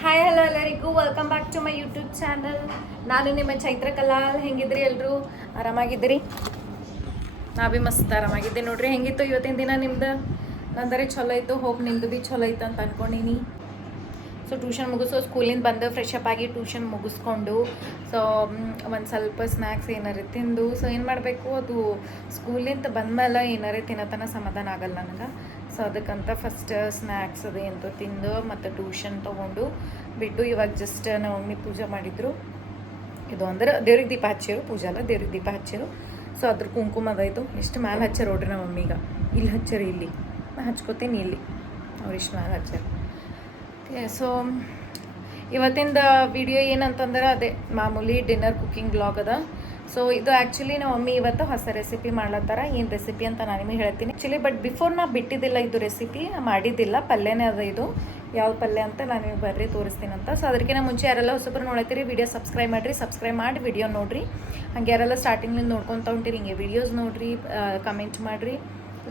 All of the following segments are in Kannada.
ಹಾಯ್ ಹಲೋ ಎಲ್ಲರಿಗೂ welcome back to my YouTube channel. ನಾನು ನಿಮ್ಮ ಚೈತ್ರ ಕಲಾಲ್. ಹೆಂಗಿದ್ರಿ ಎಲ್ಲರೂ? ಆರಾಮಾಗಿದ್ದೀರಿ? ನಾ ಭೀ ಮಸ್ತ್ ಆರಾಮಾಗಿದ್ದೆ ನೋಡ್ರಿ. ಹೆಂಗಿತ್ತು ಇವತ್ತಿನ ದಿನ ನಿಮ್ದು? ನಂದರೆ ಚಲೋ ಇತ್ತು. ಹೋಪ್ ನಿಮ್ದು ಭೀ ಚಲೋ ಇತ್ತು ಅಂತ ಅನ್ಕೊಂಡೀನಿ. ಸೊ ಟ್ಯೂಷನ್ ಮುಗಿಸೋ ಸ್ಕೂಲಿಂದ ಬಂದು ಫ್ರೆಶ್ ಅಪ್ ಆಗಿ ಟ್ಯೂಷನ್ ಮುಗಿಸ್ಕೊಂಡು ಸೊ ಒಂದು ಸ್ವಲ್ಪ ಸ್ನ್ಯಾಕ್ಸ್ ಏನಾರು ತಿಂದು ಸೊ ಏನು ಮಾಡಬೇಕು, ಅದು ಸ್ಕೂಲಿಂದ ಬಂದಮೇಲೆ ಏನಾರೇ ತಿನ್ನತನ ಸಮಾಧಾನ ಆಗಲ್ಲ ನನಗೆ. ಸೊ ಅದಕ್ಕಂತ ಫಸ್ಟ್ ಸ್ನ್ಯಾಕ್ಸ್ ಅದು ಎಂತೋ ತಿಂದು ಮತ್ತು ಟ್ಯೂಷನ್ ತೊಗೊಂಡು ಬಿಟ್ಟು ಇವಾಗ ಜಸ್ಟ್ ನಮ್ಮ ಮಮ್ಮಿ ಪೂಜೆ ಮಾಡಿದರು. ಇದು ಅಂದ್ರೆ ದೇವ್ರಿಗೆ ದೀಪ ಹಚ್ಚಿರು, ಪೂಜೆ ಅಲ್ಲ ದೇವ್ರಿಗೆ ದೀಪ ಹಚ್ಚಿರು. ಸೊ ಅದ್ರ ಕುಂಕುಮ ಅದಾಯಿತು. ಇಷ್ಟು ಮ್ಯಾಲೆ ಹಚ್ಚಾರ ನೋಡ್ರಿ ನಮ್ಮ ಮಮ್ಮಿಗೆ. ಇಲ್ಲಿ ಹಚ್ಚಾರಿ, ಇಲ್ಲಿ ನಾ ಹಚ್ಕೋತೀನಿ, ಇಲ್ಲಿ ಅವ್ರು ಇಷ್ಟು ಮ್ಯಾಲೆ ಹಚ್ಚಾರ. ಓಕೆ, ಸೊ ಇವತ್ತಿಂದ ವಿಡಿಯೋ ಏನಂತಂದ್ರೆ ಅದೇ ಮಾಮೂಲಿ ಡಿನ್ನರ್ ಕುಕ್ಕಿಂಗ್ ಬ್ಲಾಗ್ ಅದ. ಸೊ ಇದು ಆ್ಯಕ್ಚುಲಿ ನಮ್ಮ ಮಮ್ಮಿ ಇವತ್ತು ಹೊಸ ರೆಸಿಪಿ ಮಾಡ್ಲತ್ತಾರ. ಏನು ರೆಸಿಪಿ ಅಂತ ನಾನು ನಿಮಗೆ ಹೇಳ್ತೀನಿ ಆ್ಯಕ್ಚುಲಿ. ಬಟ್ ಬಿಫೋರ್ ನಾ ಬಿಟ್ಟಿದ್ದಿಲ್ಲ ಇದು ರೆಸಿಪಿ, ಮಾಡಿದ್ದಿಲ್ಲ. ಪಲ್ಯನೇ ಅದ ಇದು. ಯಾವ ಪಲ್ಯ ಅಂತ ನಾನು ನಿಮಗೆ ಬರ್ರಿ ತೋರಿಸ್ತೀನಂತ. ಸೊ ಅದಕ್ಕಿಂತ ಮುಂಚೆ ಯಾರೆಲ್ಲ ಹೊಸಬ್ರು ನೋಡ್ತೀರಿ ವಿಡಿಯೋ ಸಬ್ಸ್ಕ್ರೈಬ್ ಮಾಡಿರಿ, ಸಬ್ಸ್ಕ್ರೈಬ್ ಮಾಡಿ ವಿಡಿಯೋ ನೋಡಿರಿ. ಹಾಗೆ ಯಾರೆಲ್ಲ ಸ್ಟಾರ್ಟಿಂಗ್ಲಿಂದ ನೋಡ್ಕೊತ ಹೊಂಟಿರಿ ಹಿಂಗೆ ವಿಡಿಯೋಸ್ ನೋಡಿರಿ, ಕಮೆಂಟ್ ಮಾಡಿರಿ,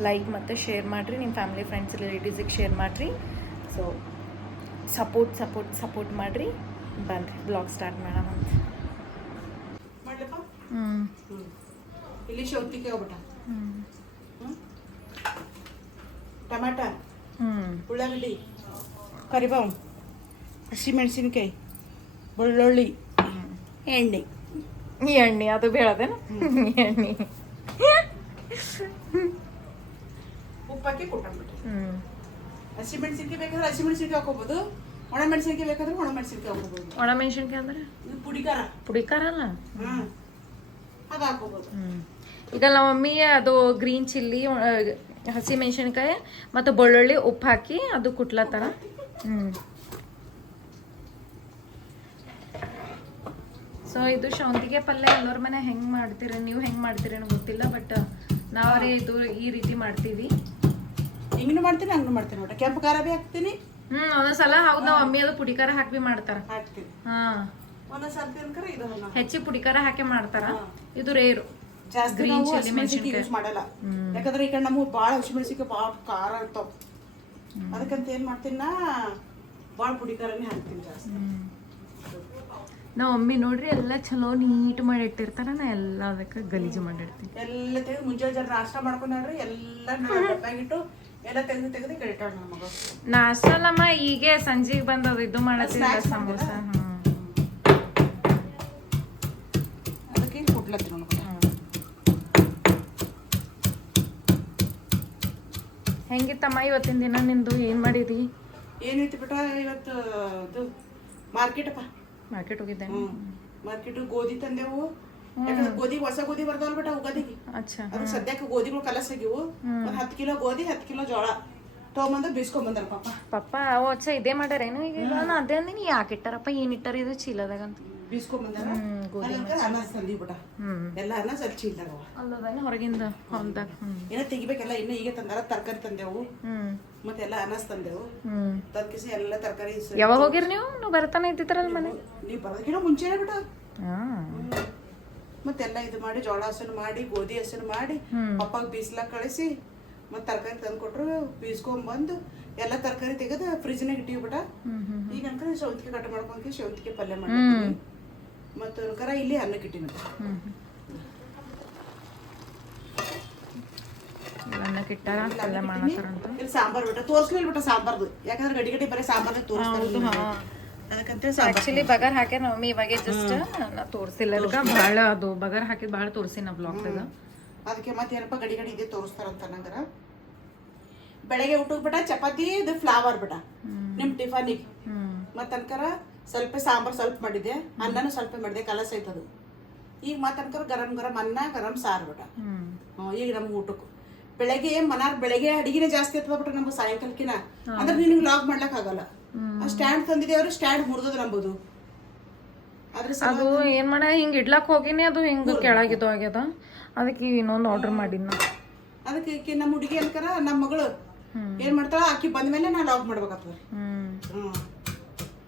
ಲೈಕ್ ಮತ್ತು ಶೇರ್ ಮಾಡಿರಿ, ನಿಮ್ಮ ಫ್ಯಾಮಿಲಿ ಫ್ರೆಂಡ್ಸ್ ರಿಲೇಟಿವ್ಸಿಗೆ ಶೇರ್ ಮಾಡಿರಿ. ಸೊ ಸಪೋರ್ಟ್ ಮಾಡಿರಿ. ಬನ್ರಿ ಬ್ಲಾಗ್ ಸ್ಟಾರ್ಟ್ ಮಾಡೋಣ ಅಂತ. ಇಲ್ಲಿ ಶೌತಿಗೆ ಹೋಗ್ಬಿಟ್ಟ, ಟಮಾಟ, ಉಳ್ಳಾಗಡ್ಡಿ, ಕರಿಬೇವು, ಹಸಿಮೆಣಸಿನ್ಕಾಯಿ, ಬೆಳ್ಳುಳ್ಳಿ, ಎಣ್ಣೆ. ಎಣ್ಣೆ ಅದು ಬೇಡದೇನು? ಎಣ್ಣೆ ಉಪ್ಪಾಕಿ ಕೊಟ್ಟಂಬಿಟ್ಟು. ಹಸಿಮೆಣಸಿನ್ಕಾಯಿ ಬೇಕಾದ್ರೆ ಹಸಿಮೆಣಸಿನ್ಕಾಯಿ ಹಾಕೋಬಹುದು, ಒಣ ಮೆಣಸಿನ್ಕಾಯಿ ಬೇಕಾದ್ರೆ ಒಣ ಮೆಣಸಿನ್ಕಾಯಿ ಹಾಕೋಬಹುದು. ಒಣ ಮೆಣಸಿನ್ಕಾಯಿ ಅಂದ್ರೆ ಇದು ಪುಡಿ ಖಾರ ಅಲ್ಲ, ಅದು ಹಾಕೋಬಹುದು. ಈಗ ನಮ್ಮ ಮಮ್ಮಿ ಅದು ಗ್ರೀನ್ ಚಿಲ್ಲಿ, ಹಸಿ ಮೆಣಸಿನ್ಕಾಯಿ ಮತ್ತು ಬೆಳ್ಳುಳ್ಳಿ ಉಪ್ಪು ಹಾಕಿ ಅದು ಕುಟ್ಲತ್ತಾರ. ಸೊ ಇದು ಶಾವಂತಿಗೆ ಪಲ್ಯ ಎಲ್ಲರ ಮನೆ ಹೆಂಗೆ ಮಾಡ್ತೀರಿ, ನೀವು ಹೆಂಗೆ ಮಾಡ್ತೀರಿ ಅನ್ನೋ ಗೊತ್ತಿಲ್ಲ. ಬಟ್ ನಾವೇ ಇದು ಈ ರೀತಿ ಮಾಡ್ತೀವಿ. ಹಿಂಗೂ ಮಾಡ್ತೀನಿ, ಹಂಗೂ ಮಾಡ್ತೀನಿ. ನೋಡ್ರಿ ಕೆಂಪು ಖಾರ ಭೀ ಹಾಕ್ತೀನಿ. ಒಂದೊಂದ್ಸಲ ಹೌದು ನಾವು ಮಮ್ಮಿ ಅದು ಪುಡಿ ಖಾರ ಹಾಕಿ ಮಾಡ್ತಾರ. ಹಾಕ್ತೀನಿ ಒಂದೊಂದ್ಸಲ ಇದು ಹೆಚ್ಚಿ ಪುಡಿ ಖಾರ ಹಾಕಿ ಮಾಡ್ತಾರ. ಇದು ರೇರು, ಜಾಸ್ತಿ ಗ್ರೀನ್ ಚಿಲ್ಲಿ ಮೆಣಸಿನ್ಕಾಯಿ ಯೂಸ್ ಮಾಡಲ್ಲ. ಯಾಕಂದ್ರೆ ಈ ಕಡೆ ನಮಗೆ ಭಾಳ ಹಸಿಮೆಣಸಿನ್ಕಾಯಿ ಭಾಳ ಖಾರ ಇರ್ತಾವ. ಅದಕ್ಕಂತ ಏನ್ ಮಾಡ್ತೀನಿ ನಾ, ಭಾಳ ಪುಡಿ ಖಾರನೇ ಹಾಕ್ತೀನಿ ಜಾಸ್ತಿ. ನಾವು ಮಮ್ಮಿ ನೋಡ್ರಿ ಎಲ್ಲ ಚಲೋ ನೀಟ್ ಮಾಡಿ ಇಟ್ಟಿರ್ತಾರ, ನಾ ಎಲ್ಲ ಅದಕ್ಕೆ ಗಲೀಜು ಮಾಡಿರ್ತೀನಿ. ಎಲ್ಲ ತೆಗೆದು ಮುಂಜಾನೆ ಜನ ನಾಷ್ಟ ಮಾಡ್ಕೊಂಡ್ರಿ ಎಲ್ಲ ಡಬ್ಬಾಗಿಟ್ಟು ಎಲ್ಲ ತೆಗೆದು ಕೆಡಿಟಾಳ ನಮ್ಮ ಮಗ. ನಾಷ್ಟ ಅಲ್ಲಮ್ಮ, ಈಗ ಸಂಜೆಗೆ ಬಂದದು ಇದು ಮಾಡತ್ತೀವಿ ಸಮೋಸ. ಅದಕ್ಕೆ ಕೊಡ್ಲತ್ತಿ ನೋಡ್ಬೇಕು. ಹೆಂಗಿತ್ತಮ್ಮ ಇವತ್ತಿನ ದಿನ ನಿಂದು? ಏನ್ ಮಾಡಿದಿ? ಏನೈತಿ ಬಿಟ್ಟ ಇವತ್ತು ಇದು ಮಾರ್ಕೆಟಪ್ಪ. ಮಾರ್ಕೆಟ್ ಹೋಗಿದ್ದೆ. ಮಾರ್ಕೆಟ್ ಗೋಧಿ ತಂದೆವು. ಯಾಕಂದ್ರೆ ಗೋಧಿ ಹೊಸ ಗೋಧಿ ಬರ್ತಾವಲ್ ಬಿಟ್ಟ ಉಗಾದಿಗೆ. ಅದು ಸದ್ಯಕ್ಕೆ ಗೋಧಿಗಳು ಕಲಸ್ ಆಗಿವು. 10 ಕಿಲೋ ಗೋಧಿ, 10 ಕಿಲೋ ಜೋಳ ತಗೊಂಬಂದ ಬೀಸ್ಕೊಂಬಂದಾರ ಪಪ್ಪ. ಇದೇ ಮಾಡ್ಯಾರೇನು ಈಗ? ಅದೇ ಅಂದಿನಿ ಯಾಕೆ ಇಟ್ಟಾರಪ್ಪ, ಏನ್ ಇಟ್ಟಾರ ಇದು ಚೀಲದಾಗಂತ ಬೀಸ್ಕೊಂಬಂದಾರ. ಅನ್ನ ತಂದಿ ಬಿಟ್ಟ, ಎಲ್ಲ ಅನ್ನ ಸ್ವಲ್ಪ ಚೀಲ್ದಾಗವ ಅಲ್ಲದೇನು ಹೊರಗಿಂದ ಹೊಲ್ದಾಗ ಏನೋ ತೆಗಿಬೇಕೆಲ್ಲ. ಇನ್ನು ಈಗ ತಂದಾರ. ತರಕಾರಿ ತಂದೆವು, ಮತ್ತೆಲ್ಲ ಅನಸ್ ತಂದೆವು. ತರ್ಕಿಸಿ ಎಲ್ಲ ತರಕಾರಿ. ಯಾವಾಗ ಹೋಗಿರಿ ನೀವು? ಬರ್ತಾನೆ ಇದ್ದಿದ್ರಲ್ಲ ಮನೆ. ನೀವು ಬರೋದಕ್ಕಿಂತ ಮುಂಚೆನೆ ಬಿಟ್ಟ. ಮತ್ತೆಲ್ಲ ಇದು ಮಾಡಿ ಜೋಳ ಹಸನು ಮಾಡಿ, ಗೋಧಿ ಹಸನು ಮಾಡಿ, ಪಪ್ಪಾಗ ಬೀಸ್ಲಾಕ ಕಳಿಸಿ, ಮತ್ತೆ ತರಕಾರಿ ತಂದು ಕೊಟ್ರು. ಬೀಸ್ಕೊಂಬಂದು ಎಲ್ಲ ತರಕಾರಿ ತೆಗೆದು ಫ್ರಿಜ್ನಾಗ ಇಟ್ಟಿವಿ ಬಿಟ್ಟ. ಈಗ ಅನ್ಕರ ಸೌತಿಗೆ ಕಟ್ ಮಾಡ್ಕೊಂತೀವಿ, ಸೌತಿಗೆ ಪಲ್ಯ ಮಾಡ್ತೀವಿ. ಮತ್ತು ಅನ್ಕರ ಇಲ್ಲಿ ಅನ್ನಕ್ಕೆ ಇಟ್ಟಿನ ಇಲ್ಲಿ ಸಾಂಬಾರ್ ಬಿಟ್ಟ ತೋರಿಸ್ಲಿಲ್ಲ ಬಿಟ್ಟ ಸಾಂಬಾರ್ದು. ಯಾಕಂದ್ರೆ ಗಡಿ ಬರೀ ಸಾಂಬಾರ್ ತೋರಿಸ್ತಾರೆ. ಅದಕ್ಕಂತ ಆಕ್ಚುಲಿ ಬಗರ್ ಹಾಕಿ ಮಮ್ಮಿ ಇವಾಗ ಜಸ್ಟ್ ನಾ ತೋರಿಸಿಲ್ಲ. ಅದಕ್ಕೆ ಭಾಳ ಅದು ಬಗರ್ ಹಾಕಿದ್ ಭಾಳ ತೋರಿಸಿ ನಾ ಬ್ಲಾಗ್ದಾಗ. ಅದಕ್ಕೆ ಮತ್ತೇನಪ್ಪ ಗಡಿ ಇದೆ ತೋರಿಸ್ತಾರಂತ ನಂಗರ. ಬೆಳಗ್ಗೆ ಊಟಕ್ಕೆ ಬಿಟ್ಟ ಚಪಾತಿ, ಇದು ಫ್ಲವರ್ ಬಿಟ್ಟ ನಿಮ್ ಟಿಫನಿಗೆ. ಮತ್ತ ಅನ್ಕರ ಸ್ವಲ್ಪ ಸಾಂಬಾರ್ ಸ್ವಲ್ಪ ಮಾಡಿದೆ, ಅನ್ನನೂ ಸ್ವಲ್ಪ ಮಾಡಿದೆ, ಕಲಸ ಐತದು. ಈಗ ಮತ್ತ ಅನ್ಕರ ಗರಂ ಅನ್ನ, ಗರಂ ಸಾರು ಬಿಟ್ಟ. ಈಗ ನಮ್ಗೆ ಊಟಕ್ಕೂ ಬೆಳಗ್ಗೆ ಬೆಳಗ್ಗೆ ಅಡಿಗೆನೆ ಜಾಸ್ತಿ ಇರ್ತದ ಬಿಟ್ರೆ ನಮ್ಗೆ ಸಾಯಂಕಾಲಕ್ಕಿನ. ಅಂದ್ರೆ ನಿನಗೆ ಲಾಗ್ ಮಾಡ್ಲಕ್ ಆಗಲ್ಲ. ಸ್ಟ್ಯಾಂಡ್ ತಂದಿದ್ದೇವ್ರಿ, ಸ್ಟ್ಯಾಂಡ್ ಮುರಿದದ ನಂಬುದು. ಅದು ಏನ್ ಮಾಡ ಹಿಂಗ್ ಇಡ್ಲಕ್ ಹೋಗಿನಿ, ಅದು ಹಿಂಗ್ ಕೆಳಗಿದು ಆಗ್ಯದ. ಅದಕ್ಕೆ ಇನ್ನೊಂದು ಆರ್ಡರ್ ಮಾಡಿನ. ಅದಕ್ಕೆ ನಮ್ಮ ಹುಡುಗಿ ಅನ್ಕರ ನಮ್ಮ ಮಗಳು ಏನ್ ಮಾಡ್ತಾಳ, ಆಕಿ ಬಂದ್ಮೇಲೆ ನಾ ಲಾಗ್ ಮಾಡ್ಬೇಕಾಗ್ತದ.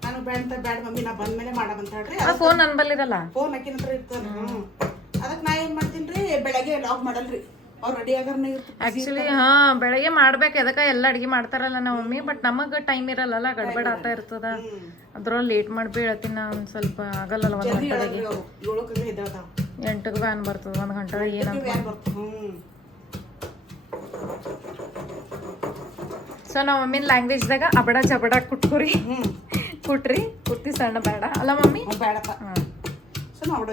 ನಾನು ಬ್ಯಾಡ ಮಮ್ಮಿ, ನಾ ಬಂದ್ಮೇಲೆ ಮಾಡಂತ ಹೇಳ್ರಿ. ಫೋನ್ ನನ್ ಬಲ್ಲಿದಲ್ಲ, ಫೋನ್ ಆಕಿನ ಹತ್ರ ಇರ್ತದ. ಅದಕ್ಕೆ ನಾ ಏನ್ ಮಾಡ್ತೀನಿ, ಬೆಳಗ್ಗೆ ಲಾಗ್ ಮಾಡಲ್ರಿ. ಅವ್ರು ರೆಡಿ ಆಗಾರನೇ ಇರ್ತಾರೆ. ಆಕ್ಚುಲಿ ಹಾ ಬೆಳಗ್ಗೆ ಮಾಡ್ಬೇಕು ಎದಕ್ಕೆ ಎಲ್ಲ ಅಡ್ಗೆ ಮಾಡ್ತಾರಲ್ಲ ನಮ್ಮ ಮಮ್ಮಿ, ಬಟ್ ನಮಗೆ ಟೈಮ್ ಇರಲ್ಲ, ಗಡ್ಬಡ್ ಆತ ಇರ್ತದ, ಅದ್ರೊಳಗೆ ಲೇಟ್ ಮಾಡಿ ಹೇಳ್ತೀನಿ ನಾ. ಒಂದು ಸ್ವಲ್ಪ ಆಗಲ್ಲಲ್ಲ, 1 ಗಂಟೆಗೆ 7 ಎದ್ದೇಳ್ತಾವ, 8ಕ್ಕೆ ವ್ಯಾನ್ ಬರ್ತದ, 1 ಗಂಟೆಗೆ ಏನಂತ. ಸೊ ನಮ್ಮ ಮಮ್ಮಿನ ಲ್ಯಾಂಗ್ವೇಜ್ದಾಗ ಅಬಡ ಜಬಡ ಕುಟ್ಕೊರಿ, ಕುಟ್ರಿ, ಕುಟ್ಟಿ ಸಣ್ಣ ಬೇಡ ಅಲ್ಲ ಮಮ್ಮಿ? ಬೇಡಪ್ಪ. ಸೊ ನಾವು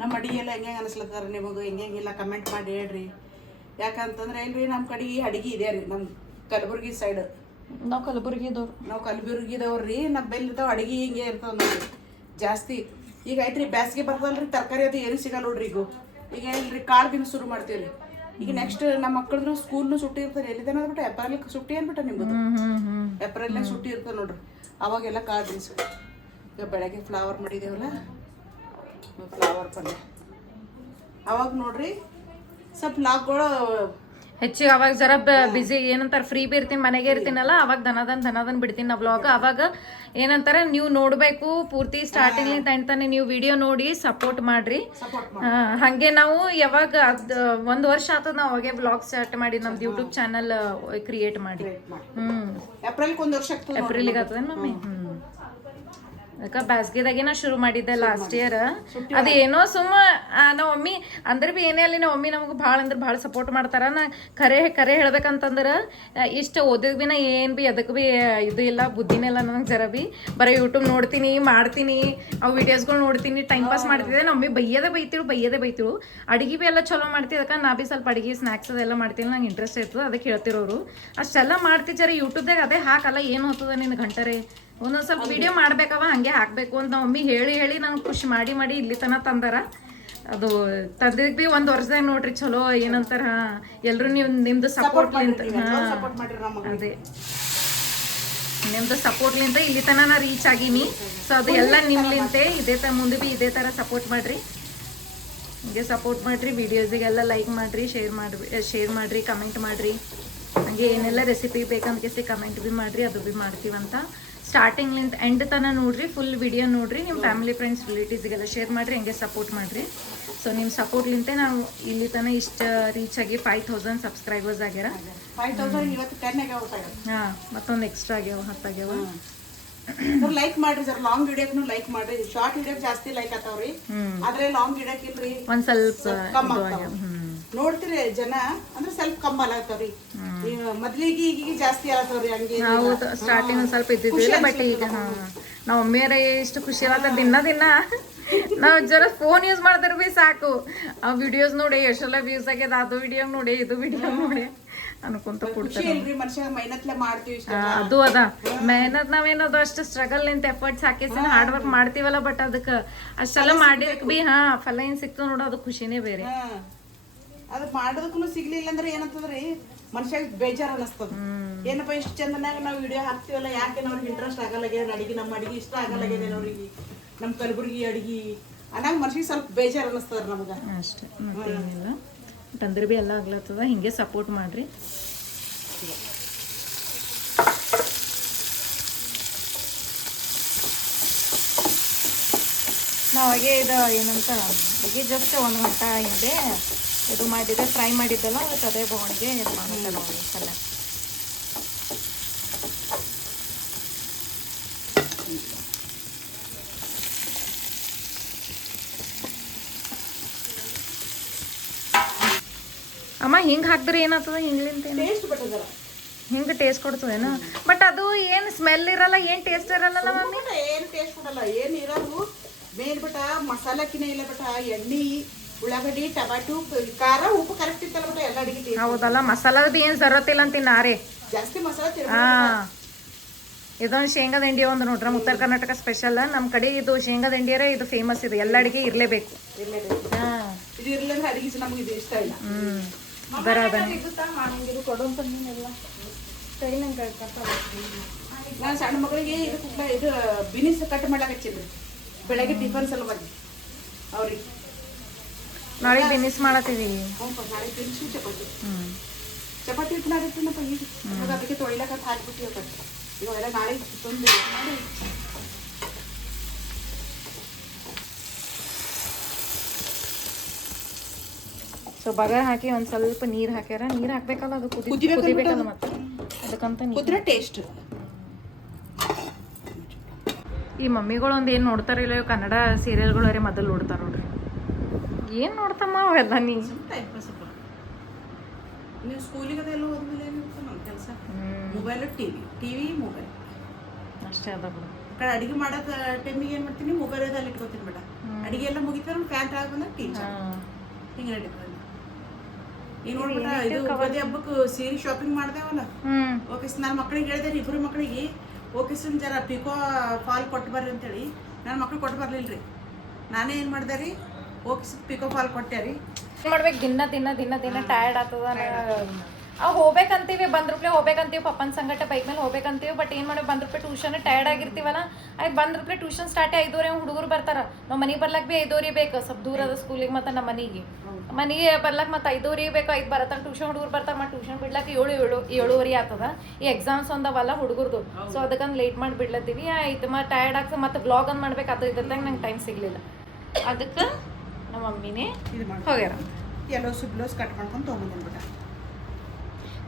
ನಮ್ಮ ಅಡಿಗೆ ಎಲ್ಲ ಹೆಂಗೆ ಅನಿಸ್ಲತ್ತಾರ ನಿಮಗೆ, ಹೆಂಗೆಲ್ಲ ಕಮೆಂಟ್ ಮಾಡಿ ಹೇಳ್ರಿ. ಯಾಕಂತಂದ್ರೆ ಇಲ್ರಿ ನಮ್ಮ ಕಡೆ ಅಡಿಗೆ ಇದೆ ರೀ, ನಮ್ಮ ಕಲಬುರ್ಗಿ ಸೈಡ್. ನಾವು ಕಲಬುರ್ಗಿದವ್ರು, ನಾವು ಕಲಬುರ್ಗಿದವ್ರಿ. ನಮ್ಮ ಬೆಲ್ಲಿದ್ದಾವ ಅಡಿಗೆ ಹಿಂಗೆ ಇರ್ತಾವ ನೋಡ್ರಿ ಜಾಸ್ತಿ. ಈಗ ಐತ್ರಿ ಬ್ಯಾಸ್ಗೆ ಬರ್ತದಲ್ರಿ, ತರಕಾರಿ ಅದು ಏನು ಸಿಗಲ್ಲ ನೋಡ್ರಿ. ಈಗ ಇಲ್ರಿ ಕಾಳು ದಿನ ಶುರು ಮಾಡ್ತೀವಿ ರೀ. ಈಗ ನೆಕ್ಸ್ಟ್ ನಮ್ಮ ಮಕ್ಕಳದ್ದು ಸ್ಕೂಲ್ನು ಸುಟ್ಟಿ ಇರ್ತಾರೆ. ಎಲ್ಲಿದ್ದಾನ ಬಿಟ್ಟು ಏಪ್ರಿಲ್ ಸುಟ್ಟಿ ಅನ್ಬಿಟ್ಟ ನಿಮ್ದು, ಏಪ್ರಿಲ್ನಾಗ ಸುಟ್ಟಿ ಇರ್ತದೆ ನೋಡ್ರಿ. ಅವಾಗೆಲ್ಲ ಕಾಳು ದಿನಸು. ಈಗ ಬೆಳಗ್ಗೆ ಫ್ಲವರ್ ಮಾಡಿದೇವಲ್ಲ, ಫ್ಲವರ್ ಪಲ್ಯ ಅವಾಗ ನೋಡ್ರಿ ಸ್ವಲ್ಪ ಲಾಗ್ಗಳು ಹೆಚ್ಚಿಗೆ. ಅವಾಗ ಜರ ಬಿಸಿ ಏನಂತಾರೆ, ಫ್ರೀ ಬಿ ಇರ್ತೀನಿ, ಮನೆಗೆ ಇರ್ತೀನಲ್ಲ, ಅವಾಗ ದನದನ್ ಬಿಡ್ತೀನಿ ನಾ ಬ್ಲಾಗ್. ಅವಾಗ ಏನಂತಾರೆ, ನೀವು ನೋಡಬೇಕು ಪೂರ್ತಿ ಸ್ಟಾರ್ಟಿಂಗ್ ಎಂಡ್ ತಾನೆ ನೀವು ವಿಡಿಯೋ ನೋಡಿ ಸಪೋರ್ಟ್ ಮಾಡ್ರಿ. ಹಾಗೆ ನಾವು ಯಾವಾಗ 1 ವರ್ಷ ಆತದ ನಾವು ಅವಾಗೆ ಬ್ಲಾಗ್ ಸ್ಟಾರ್ಟ್ ಮಾಡಿ ನಮ್ದು ಯೂಟ್ಯೂಬ್ ಚಾನಲ್ ಕ್ರಿಯೇಟ್ ಮಾಡಿ. ಏಪ್ರಿಲ್ಗೆ 1 ವರ್ಷ ಆಗ್ತದೆ, ಏಪ್ರಿಲಿಗೆ ಆಗ್ತದೆ ಮಮ್ಮಿ. ಅದಕ್ಕೆ ಬ್ಯಾಸ್ಗೆದಾಗೆ ನಾ ಶುರು ಮಾಡಿದ್ದೆ ಲಾಸ್ಟ್ ಇಯರ್. ಅದೇನೋ ಸುಮ್ಮ ನಮ್ಮ ಮಮ್ಮಿ ಅಂದ್ರೆ ಬಿ ಏನೇ ಅಲ್ಲಿ ನಮ್ಮ ಮಮ್ಮಿ ನಮ್ಗೆ ಭಾಳ ಅಂದ್ರೆ ಭಾಳ ಸಪೋರ್ಟ್ ಮಾಡ್ತಾರ. ನಾ ಕರೆ ಹೇಳ್ಬೇಕಂತಂದ್ರೆ ಇಷ್ಟು ಓದಿದ್ ಬಿ ನಾ ಏನು ಬಿ ಅದಕ್ಕೆ ಬಿ ಇದು ಇಲ್ಲ, ಬುದ್ಧಿನೇ ಇಲ್ಲ ನನಗೆ ಜರ ಬಿ. ಬರೀ ಯೂಟ್ಯೂಬ್ ನೋಡ್ತೀನಿ, ಮಾಡ್ತೀನಿ, ಅವು ವಿಡಿಯೋಸ್ಗಳು ನೋಡ್ತೀನಿ, ಟೈಮ್ ಪಾಸ್ ಮಾಡ್ತಿದ್ದೆ. ನಮ್ಮ ಮಮ್ಮಿ ಬೈಯದೇ ಬೈತಿಳು. ಅಡುಗೆ ಬಿ ಎಲ್ಲ ಚಲೋ ಮಾಡ್ತಿದ್ದೆ. ಅದಕ್ಕೆ ನಾ ಬಿ ಸ್ವಲ್ಪ ಅಡುಗೆ ಸ್ನ್ಯಾಕ್ಸ್ ಅದೆಲ್ಲ ಮಾಡ್ತೀನಿ, ನಂಗೆ ಇಂಟ್ರೆಸ್ಟ್ ಇರ್ತದೆ. ಅದಕ್ಕೆ ಹೇಳ್ತಿರೋರು ಅಷ್ಟೆಲ್ಲ ಮಾಡ್ತಿ ಜರ ಯೂಟ್ಯೂಬ್ದಾಗ ಅದೇ ಹಾಕಲ್ಲ, ಏನು ಹೋಗ್ತದ ನಿನ್ನ ಗಂಟರೆ ಒಂದೊಂದು ಸ್ವಲ್ಪ ವಿಡಿಯೋ ಮಾಡ್ಬೇಕವ, ಹಂಗೆ ಹಾಕಬೇಕು ಅಂತ ನಮ್ಮ ಮಮ್ಮಿ ಹೇಳಿ ನನಗೆ ಖುಷಿ ಮಾಡಿ ಇಲ್ಲಿ ತನಕ ತಂದಾರ. ಅದು ತಂದಿದ್ ಬಿ 1 ವರ್ಷದಾಗ ನೋಡ್ರಿ ಚಲೋ ಏನಂತಾರ, ಎಲ್ಲರೂ ನೀವು ನಿಮ್ದು ಸಪೋರ್ಟ್ಲಿಂತ, ಅದೇ ನಿಮ್ದು ಸಪೋರ್ಟ್ಲಿಂತ ಇಲ್ಲಿ ತನಕ ನಾ ರೀಚ್ ಆಗೀನಿ. ಸೊ ಅದು ಎಲ್ಲ ನಿಮ್ಲಿಂತೆ ಮುಂದೆ ಬಿ ಇದೇ ಥರ ಸಪೋರ್ಟ್ ಮಾಡಿರಿ, ಹಂಗೆ ಸಪೋರ್ಟ್ ಮಾಡಿರಿ. ವಿಡಿಯೋಸಿಗೆಲ್ಲ ಲೈಕ್ ಮಾಡಿರಿ, ಶೇರ್ ಮಾಡಿರಿ, ಕಮೆಂಟ್ ಮಾಡಿರಿ. ಹಂಗೆ ಏನೆಲ್ಲ ರೆಸಿಪಿ ಬೇಕಂತ ಕಮೆಂಟ್ ಬಿ ಮಾಡಿರಿ, ಅದು ಬಿ ಮಾಡ್ತೀವಂತ. ಸ್ಟಾರ್ಟಿಂಗ್ಲಿಂದ ಎಂಡ್ ತನಕ ನೋಡ್ರಿ, ಫುಲ್ ವಿಡಿಯೋ ನೋಡ್ರಿ, ನಿಮ್ಮ ಫ್ಯಾಮಿಲಿ ಫ್ರೆಂಡ್ಸ್ ರಿಲೇಟಿವ್ಸ್ಗೆಲ್ಲ ಶೇರ್ ಮಾಡಿರಿ, ಹಂಗೆ ಸಪೋರ್ಟ್ ಮಾಡಿರಿ. ಸೊ ನಿಮ್ಮ ಸಪೋರ್ಟ್ಲಿಂತೆ ನಾವು ಇಲ್ಲಿ ತನಕ ಇಷ್ಟು ರೀಚ್ ಆಗಿ 5000 ಸಬ್ಸ್ಕ್ರೈಬರ್ಸ್ ಆಗ್ಯಾರ. 5000 ಇವತ್ತು 10 ಆಗ್ಯಾವ. ಹಾಂ, ಮತ್ತೊಂದು ಎಕ್ಸ್ಟ್ರಾ ಆಗ್ಯಾವ, 10 ಆಗ್ಯಾವ. ಲೈಕ್ ಮಾಡ್ರಿ ಸರ್, ಲಾಂಗ್ ವಿಡಿಯೋಕ್ನು ಲೈಕ್ ಮಾಡ್ರಿ. ಶಾರ್ಟ್ ವಿಡಿಯೋ ಜಾಸ್ತಿ ಲೈಕ್ ಆತಾವ್ರಿ, ಆದ್ರೆ ಲಾಂಗ್ ವಿಡಿಯೋಕ್ ಇಲ್ರಿ ಒಂದ್ ಸ್ವಲ್ಪ ಕಮ್ಮಿ ಆಗ್ತಾವ. ನೋಡ್ತೀರಿ ಜನ ಅಂದ್ರೆ ಸ್ವಲ್ಪ ಕಮ್ಮಿ ಆಗತ್ತವ್ರಿ. ಮೊದ್ಲಿಗೆ ಈಗ ಜಾಸ್ತಿ ಆಗತ್ತವ್ರಿ. ಹಂಗೆ ಹೌದು, ಸ್ಟಾರ್ಟಿಂಗ್ ಒಂದ್ ಸ್ವಲ್ಪ ಇದ್ದಿದ್ದಿಲ್ಲ, ಬಟ್ ಈಗ ನಾವು ಒಮ್ಮೆರ ಎಷ್ಟು ಖುಷಿ ಆಗತ್ತ. ದಿನ ನಾವು ಜರ ಫೋನ್ ಯೂಸ್ ಮಾಡಿದ್ರೆ ಬಿ ಸಾಕು, ಆ ವಿಡಿಯೋಸ್ ನೋಡಿ ಎಷ್ಟೆಲ್ಲ ವ್ಯೂಸ್ ಆಗ್ಯದ, ಅದು ವಿಡಿಯೋ ನೋಡಿ ಇದು ವಿಡಿಯೋ ನೋಡಿ ಅನ್ಕೊಂತ ಕೊಡ್ತಾರೆ. ಅದು ಅದ ಮೆಹನತ್, ನಾವೇನದು ಅಷ್ಟು ಸ್ಟ್ರಗಲ್ ನಿಂತ ಎಫರ್ಟ್ಸ್ ಹಾಕಿಸಿ ಹಾರ್ಡ್ ವರ್ಕ್ ಮಾಡ್ತೀವಲ್ಲ, ಬಟ್ ಅದಕ್ಕೆ ಅಷ್ಟೆಲ್ಲ ಮಾಡಿದಕ್ ಬಿ ಫಲ ಏನ್ ಸಿಕ್ತು ನೋಡೋ, ಅದು ಖುಷಿನೇ ಬೇರೆ. ಅದು ಮಾಡೋದಕ್ಕೂ ಸಿಗ್ಲಿಲ್ಲ ಅಂದ್ರೆ ಏನಂತದ್ರಿ, ಮನುಷ್ಯ ಬೇಜಾರ್ ಅನಸ್ತದ. ಏನಪ್ಪ ಇಷ್ಟು ಚಂದನಾಗ ನಾವು ವಿಡಿಯೋ ಹಾಕ್ತಿವಲ್ಲ, ಯಾಕೆ ಅವ್ರಿಗೆ ಇಂಟ್ರೆಸ್ಟ್ ಆಗಲ್ಲಾಗ್ಯದ ಅಡಿಗೆ, ನಮ್ಮ ಅಡಿಗೆ ಇಷ್ಟ ಆಗಲ್ಲಾಗ್ಯದ ಅವ್ರಿಗೆ, ನಮ್ಮ ಕಲಬುರ್ಗಿ ಅಡಿಗೆ ಅನ್ನಾಗ ಮನುಷ್ಯಗೆ ಸ್ವಲ್ಪ ಬೇಜಾರ್ ಅನ್ನಿಸ್ತದ ನಮ್ಗೆ ಅಷ್ಟೇ, ಮತ್ತೇನಿಲ್ಲ. ಬಟ್ ಅಂದ್ರೆ ಬಿ ಎಲ್ಲ ಆಗ್ಲತ್ತದ, ಹಿಂಗೆ ಸಪೋರ್ಟ್ ಮಾಡ್ರಿ. ನಾವಾಗೆ ಇದು ಏನಂತ ಈಗ ಜಸ್ಟ್ 1 ಗಂಟೆ ಹಿಂದೆ ಇದು ಮಾಡಿದ್ದೆ, ಫ್ರೈ ಮಾಡಿದ್ದಲ್ಲ, ಅದಕ್ಕೆ ಅದೇ ಬೊಗಣಿಗೆ ಇದು ಮಾಡುತ್ತೆ ನಾವು ಪಲ್ಯ. ಅಮ್ಮ ಹಿಂಗೆ ಹಾಕಿದ್ರೆ ಏನಾಗ್ತದ, ಹಿಂಗ್ಲಿಂತ ಹಿಂಗೆ ಟೇಸ್ಟ್ ಕೊಡ್ತದೇನ? ಬಟ್ ಅದು ಏನು ಸ್ಮೆಲ್ ಇರಲ್ಲ, ಏನು ಟೇಸ್ಟ್ ಇರಲ್ಲ ಮಮ್ಮಿ? ಏನು ಟೇಸ್ಟ್ ಕೊಡಲ್ಲ, ಏನು ಇರೋದು ಮೇನ್ ಬಿಟ್ಟ ಮಸಾಲಕ್ಕಿನ ಇಲ್ಲ ಬಿಟ್ಟ, ಎಣ್ಣೆ, ಉಳ್ಳಾಗಡ್ಡಿ, ಟೊಮ್ಯಾಟೊ, ಖಾರ, ಉಪ್ಪು ಕರೆಕ್ಟ್ ಇತ್ತಲ್ಲ ಬಿಟ್ಟ ಎಲ್ಲ ಅಡಿಗೆ. ಹೌದಲ್ಲ, ಮಸಾಲದ ಬಿ ಏನು ಜರತ್ತಿಲ್ಲ ಅಂತೀನಿ ನಾರೇ, ಜಾಸ್ತಿ ಮಸಾಲ. ಇದೊಂದು ಶೇಂಗಾದ ಹಿಂಡಿ ಒಂದು ನೋಡ್ರಿ, ಉತ್ತರ ಕರ್ನಾಟಕ ಸ್ಪೆಷಲ್. ನಮ್ಮ ಕಡೆ ಇದು ಶೇಂಗಾದ ಹಿಂಡಿಯರೇ ಇದು ಫೇಮಸ್, ಇದು ಎಲ್ಲ ಅಡಿಗೆ ಇರಲೇಬೇಕು. ಇದು ಇರ್ಲಿಲ್ಲ ಅಡಿಗೆ ನಮ್ಗೆ ಇದು ಇಷ್ಟ ಇಲ್ಲ. ನಾನು ಸಣ್ಣ ಮಗಳಿಗೆ ಇದು ಬಿನಿಸ್ ಕಟ್ ಮಾಡ್ಲಾಕ ಹಚ್ಚಿದ್ರಿ, ಬೆಳಗ್ಗೆ ಟಿಫನ್ ಸಲುವಾಗಿ ಅವ್ರಿಗೆ. ನಾಳೆ ಬಿನಿಸ್ ಮಾಡತ್ತೀವಿ. ನಾಳೆ ಬಿನಿಸು ಚಪಾತಿ ಹಿಟ್ಟು ಮಾಡಿರ್ತೀನಪ್ಪ, ಈಗ ಅದಕ್ಕೆ ತೊಳಿಲಕ್ಕ ಹಾಕ್ಬಿಟ್ಟು ಇವೆಲ್ಲ ನಾಳೆ ತಂದು ಮಾಡಿ ಸೊ ಬಗಾರ್ ಹಾಕಿ ಒಂದು ಸ್ವಲ್ಪ ನೀರು ಹಾಕ್ಯಾರ. ನೀರು ಹಾಕ್ಬೇಕಲ್ಲ, ಅದು ಕುದಿಬೇಕಲ್ಲ ಮತ್ತೆ ಅದಕ್ಕಂತ ಕುದ್ರೆ ಟೇಸ್ಟ್. ಈ ಮಮ್ಮಿಗಳು ಒಂದು ಏನು ನೋಡ್ತಾರಿಲ್ಲ, ಇವು ಕನ್ನಡ ಸೀರಿಯಲ್ಗಳು ಅರೆ ಮೊದಲು ನೋಡ್ತಾರೆ ನೋಡ್ರಿ. ಏನು ನೋಡ್ತಮ್ಮ ಅವೆಲ್ಲ ನೀ ಟೈಮ್ ಪಾಸ್ ಅಪ್ಪ. ನೀವು ಸ್ಕೂಲಿಗೆ ಅದೆಲ್ಲ ಹೋದ್ಮೇಲೆ ಏನಿರುತ್ತೆ ನಮ್ಮ ಕೆಲಸ? ಮೊಬೈಲ್, ಟಿವಿ ಮೊಬೈಲ್ ಅಷ್ಟೇ ಅದ ಬಿಡು. ಕಡೆ ಅಡಿಗೆ ಮಾಡೋದು ಟೈಮಿಗೆ ಏನು ಮಾಡ್ತೀನಿ, ಮೊಬೈಲಲ್ಲಿ ಇಟ್ಕೋತೀನಿ ಬೇಡ. ಅಡಿಗೆ ಎಲ್ಲ ಮುಗಿತಾರೆ, ಫ್ಯಾನ್ ಕೆಳಗೆ ಬಂದಾಗ ಟಿವಿ ಹಿಂಗೆ ನಡೀತದೆ. ಈಗ ನೋಡ್ಬಿಟ್ಟ ಇದು ಉಗಾದಿ ಹಬ್ಬಕ್ಕೆ ಸೀರೆ ಶಾಪಿಂಗ್ ಮಾಡ್ದೇವಲ್ಲ, ಓಕೆ ನನ್ನ ಮಕ್ಳಿಗೆ ಹೇಳಿದೆ, ಇಬ್ಬರು ಮಕ್ಳಿಗೆ ಓಕೆ ಜರ ಪಿಕೋ ಫಾಲ್ ಕೊಟ್ಟು ಬರ್ರಿ ಅಂತೇಳಿ ನನ್ನ ಮಕ್ಳು ಕೊಟ್ಟು ಬರ್ಲಿಲ್ಲ ರೀ. ನಾನೇ ಏನು ಮಾಡಿದೆ ರೀ, ಓಕೆ ಪಿಕೋ ಫಾಲ್ ಕೊಟ್ಟೆ ರೀ. ಏನು ಮಾಡ್ಬೇಕು, ದಿನ ಟಯರ್ಡ್ ಆಗ್ತದ. ಹೋಗ್ಬೇಕಂತೀವಿ, ಬಂದ್ರೂಪ್ಲೆ ಹೋಗ್ಬೇಕಂತೀವಿ, ಪಪ್ಪನ ಸಂಗಟ ಬೈಕ್ ಮೇಲೆ ಹೋಗ್ಬೇಕಂತೀವಿ. ಬಟ್ ಏನು ಮಾಡ್ಬೇಕು, ಬಂದ್ರೂಪ್ಲೆ ಟ್ಯೂಷನ್ ಟಯರ್ಡ್ ಆಗಿರ್ತೀವಲ್ಲ, ಆಯ್ತು ಬಂದ್ರೂಪ್ಲೆ ಟ್ಯೂಷನ್ ಸ್ಟಾರ್ಟ್ 5:30 ಹುಡುಗರು ಬರ್ತಾರ. ನಾವು ಮನೆಗೆ ಬರ್ಲಾಕ್ ಭೀ 5:30 ಬೇಕು, ಸ್ವಲ್ಪ ದೂರ ಅದ ಸ್ಕೂಲಿಗೆ ಮತ್ತು ನಮ್ಮ ಮನೆಗೆ ಬರ್ಲಾಕ್ ಮತ್ತು 5:30 ಬೇಕು. 5 ಬರತ್ತಾರ ಟ್ಯೂಷನ್ ಹುಡುಗರು ಬರ್ತಾರೆ. ಮತ್ತು ಟ್ಯೂಷನ್ ಬಿಡ್ಲಾಕ 7:30 ಆಗ್ತದ. ಈ ಎಕ್ಸಾಮ್ಸ್ ಒಂದವಲ್ಲ ಹುಡುಗರ್ದು, ಸೊ ಅದಕ್ಕಂದು ಲೇಟ್ ಮಾಡಿ ಬಿಡ್ಲತ್ತೀವಿ. ಆಯ್ತು ಮತ್ತು ಟಯರ್ಡ್ ಆಗ್ತದೆ, ಮತ್ತು ಬ್ಲಾಗ್ ಒಂದು ಮಾಡ್ಬೇಕು, ಅದು ಇದ್ರದಾಗ ನಂಗೆ ಟೈಮ್ ಸಿಗಲಿಲ್ಲ. ಅದಕ್ಕೆ ನಮ್ಮ ಮಮ್ಮಿನೇ ಹೋಗ್ಯಾರ. ಎಲ್ಲೋ ಬ್ಲೌಸ್ ಕಟ್ ಮಾಡ್ಕೊಂಡು ತೊಗೊಂಡ್ಬಿಟ್ಟ.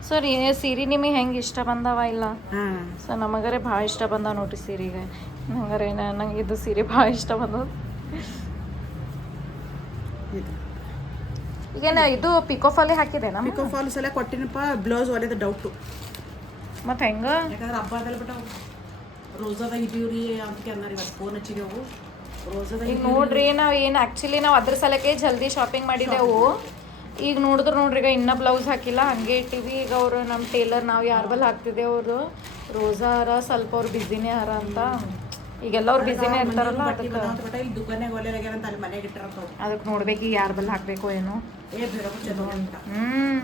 ಸೊ ಸೀರೆ ನಿಮಗೆ ಹೆಂಗೆ ಇಷ್ಟ ಬಂದವ ಇಲ್ಲ? ಸೊ ನಮಗರೆ ಭಾಳ ಇಷ್ಟ ಬಂದವ ನೋಡ್ರಿ ಸೀರೆಗೆ. ಹಂಗಾರೆ ನಂಗೆ ಇದು ಸೀರೆ ಭಾಳ ಇಷ್ಟ ಬಂದದ. ಈಗೇನ ಇದು ಪಿಕೋ ಫಾಲಿ ಹಾಕಿದೆ ಪಿಕೋ ಫಾಲ್ಸ್ ಎಲ್ಲ ಕೊಟ್ಟಿನಪ್ಪ. ಬ್ಲೌಸ್ ಒಲೆದ ಡೌಟು ಮತ್ತು ಹೆಂಗೆ, ಯಾಕಂದ್ರೆ ಹಬ್ಬದಲ್ಲಿ ಬಿಟ್ಟ ರೋಜಾದಾಗ ಇದೀವ್ರಿ ಅದಕ್ಕೆ ಅಂದಾರ. ಇವತ್ತು ಫೋನ್ ಹಚ್ಚಿದೆವು ರೋಜಾದಾಗ. ಈಗ ನೋಡ್ರಿ, ನಾವು ಏನು ಆ್ಯಕ್ಚುಲಿ ನಾವು ಅದ್ರ ಸಲಕ್ಕೆ ಜಲ್ದಿ ಶಾಪಿಂಗ್ ಮಾಡಿದೆವು. ಈಗ ನೋಡಿದ್ರು ನೋಡ್ರಿ, ಈಗ ಇನ್ನೂ ಬ್ಲೌಸ್ ಹಾಕಿಲ್ಲ, ಹಂಗೆ ಇಟ್ಟಿವಿ. ಈಗ ಅವರು ನಮ್ಮ ಟೇಲರ್ ನಾವು ಯಾರ ಬಲ್ಲಿ ಹಾಕ್ತಿದ್ದೆ, ಅವರು ರೋಜಾ ಹರ ಸ್ವಲ್ಪ ಅವ್ರು ಬಿಸಿನೇ ಹರ ಅಂತ. ಈಗೆಲ್ಲ ಅವ್ರು ಬಿಸಿನೇ ಇರ್ತಾರಲ್ಲ, ಅದಕ್ಕೆ ಇಲ್ಲಿ ದುಕಾನಾಗ ಒಲೆಯಾಗ್ಯಾರ ಅಂತ ಅಲ್ಲಿ ಮನೆಗೆ ಇಟ್ಟಿರ್ತಾವ. ಅದಕ್ಕೆ ನೋಡ್ಬೇಕು ಈಗ ಯಾರ ಬಲ್ಲಿ ಹಾಕಬೇಕು ಏನೋ.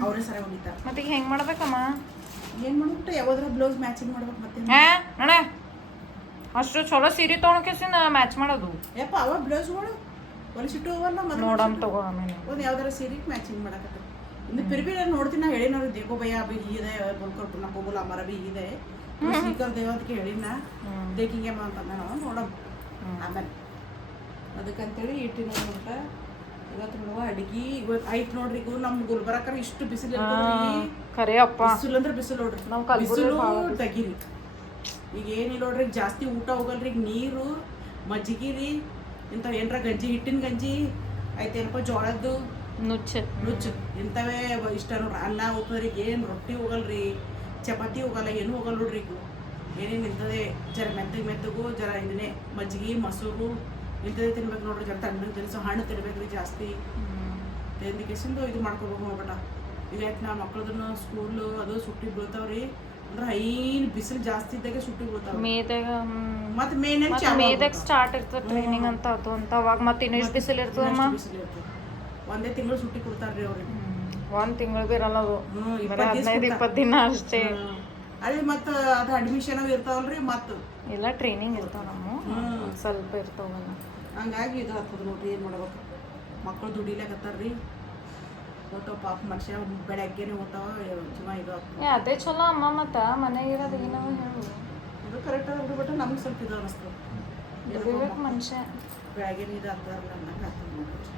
ಅವರೇ ಸರಿ ಹೊಡಿತಾರೆ. ಮತ್ತೆ ಈಗ ಹೆಂಗೆ ಮಾಡ್ಬೇಕಮ್ಮ? ಏನು ಮಾಡ್ಬಿಟ್ಟು ಯಾವ್ದಾರ ಬ್ಲೌಸ್ ಮ್ಯಾಚಿಂಗ್ ಮಾಡ್ಬೇಕು. ಮತ್ತೆ ಅಣ್ಣ ಅಷ್ಟು ಚಲೋ ಸೀರೆ ತೊಗೊಳಕೆಸಿನ ಮ್ಯಾಚ್ ಮಾಡೋದು ಯಪ್ಪ ಅವ ಬ್ಲೌಸ್ಗಳು ಹೊಲಿಸಿಟ್ಟು ಹೋಗಲ್ಲ. ನೋಡಮ್ ತಗೋ ಆಮೇಲೆ ಒಂದು ಯಾವ್ದಾರ ಸೀರೆಗೆ ಮ್ಯಾಚಿಂಗ್ ಮಾಡಕತ್ತ. ಇನ್ನು ಪಿರ್ಬಿ ನಾನು ನೋಡ್ತೀನಿ, ನಾ ಹೇಳಿನವ್ರು ದೇಕೋ ಭಯ ಅಭಿ ಹೀಗಿದೆ ಬಲ್ಕೊಟ್ಟು ನಾ ಹೋಗಲ್ಲ ಅಮರ ಭೀ ಹೀಗಿದೆ ಸ್ಪೀಕರ್ ದೇವ ಅದಕ್ಕೆ ಹೇಳಿನ ದೇಕಿಂಗೆ ಅಂತಂದ ನಾವು ನೋಡಮ್ ಆಮೇಲೆ. ಅದಕ್ಕಂತೇಳಿ ಇಟ್ಟಿನ ನೋಡ್ಬಿಟ್ಟ. ಇವತ್ತು ನೋಡುವ ಅಡಿಗೆ ಇವತ್ತು ಆಯ್ತು ನೋಡ್ರಿ. ಈಗ ನಮ್ಮ ಗುಲ್ಬರ್ಗರ ಇಷ್ಟು ಬಿಸಿಲು ಖರೆ ಅಪ್ಪ. ಬಿಸಿಲು ಅಂದ್ರೆ ಬಿಸಿಲು ನೋಡ್ರಿ, ಬಿಸಿಲು ತಗಿರಿ. ಈಗ ಏನಿಲ್ಲ ನೋಡ್ರಿ, ಈಗ ಜಾಸ್ತಿ ಊಟ ಹೋಗಲ್ರಿ. ಈಗ ನೀರು ಮಜ್ಜಿಗೆ ರೀ, ಇಂಥವು ಏನರ ಗಂಜಿ, ಹಿಟ್ಟಿನ ಗಂಜಿ ಆಯ್ತೇನಪ್ಪ, ಜೋಳದ್ದು ನುಚ್ಚು ಇಂಥವೇ ಇಷ್ಟ ನೋಡ್ರಿ. ಅನ್ನ ಹೋಗ್ತದ್ರಿ, ಏನು ರೊಟ್ಟಿ ಹೋಗಲ್ರಿ, ಚಪಾತಿ ಹೋಗಲ್ಲ, ಏನೂ ಹೋಗಲ್ಲ ನೋಡ್ರಿ. ಈಗ ಏನೇನು ಇಂಥದೇ ಜರ ಮೆತ್ತಗೂ ಜರ ಇದನ್ನೇ ಮಜ್ಜಿಗೆ ಮೊಸರು ಇಂಥದೇ ತಿನ್ಬೇಕು ನೋಡ್ರಿ. ಜರ ತಣ್ಣಗೆ ತಿನ್ಸೋ ಹಣ್ಣು ತಿನ್ಬೇಕ್ರಿ ಜಾಸ್ತಿ. ತಿಂದಿಕೆಸಿಂದು ಇದು ಮಾಡ್ಕೊಬೇಕು ಹೋಗ್ಬಿಟ್ಟ. ಈಗ ಯಾಕೆ ನಾ ಮಕ್ಳದನ್ನು ಸ್ಕೂಲು ಅದು ಸುಟ್ಟಿ ಬೀಳ್ತಾವ್ರಿ. ಅಂದ್ರೆ ಐನ್ ಬಿಸಿಲು ಜಾಸ್ತಿ ಇದ್ದಾಗ ಸುಟ್ಟಿ ಬೀಳ್ತಾವ. ಮತ್ತೆ ಮೇದಾಗ ಸ್ಟಾರ್ಟ್ ಇರ್ತದೆ ಟ್ರೈನಿಂಗ್ ಅಂತ ಅದು ಅಂತ. ಅವಾಗ ಮತ್ತೆ ಇನ್ನೆಷ್ಟು ಬಿಸಿಲು ಇರ್ತದಮ್ಮ? ಒಂದೇ ತಿಂಗಳು ಸುಟ್ಟಿ ಕೊಡ್ತಾರ್ರಿ ಅವ್ರಿಗೆ. 1 ತಿಂಗಳು ಇರಲ್ಲ ಅದು, 15-20 ದಿನ ಅಷ್ಟೇ. ಅಲ್ಲಿ ಮತ್ತೆ ಅದು ಅಡ್ಮಿಷನ್ ಅವು ಇರ್ತಾವಲ್ರಿ, ಮತ್ತು ಎಲ್ಲ ಟ್ರೈನಿಂಗ್ ಇರ್ತಾವ. ನಮ್ಮ ಸ್ವಲ್ಪ ಇರ್ತಾವಲ್ಲ, ಹಂಗಾಗಿ ಇದು ಆಗ್ತದೆ ನೋಡ್ರಿ. ಏನು ಮಾಡ್ಬೇಕು, ಮಕ್ಕಳು ದುಡಿಲಾಕತ್ತಾರ್ರಿ. ಓದ್ತಾವ ಪಾಪ ಮನುಷ್ಯ ಬೆಳಗ್ಗೆನೆ ಓದ್ತಾವ ಜೀವ ಇದು ಆಗ್ತದೆ. ಅದೇ ಚಲೋ ಅಮ್ಮ. ಮತ್ತು ಮನೆಗಿರೋದು ಏನೋ ಹೇಳು, ಅದು ಕರೆಕ್ಟ್ ಆಗಿ ಬಿಟ್ಬಿಟ್ಟು ನಮ್ಗೆ ಸ್ವಲ್ಪ ಇದು ಅನ್ನಿಸ್ತದೆ. ಮನುಷ್ಯ ಬೆಳಗ್ಗೆನೇ ಇದು ಆಗ್ತಾರಲ್ಲ ಅನ್ನಂಗೆ ಆಗ್ತದೆ ನೋಡ್ರಿ.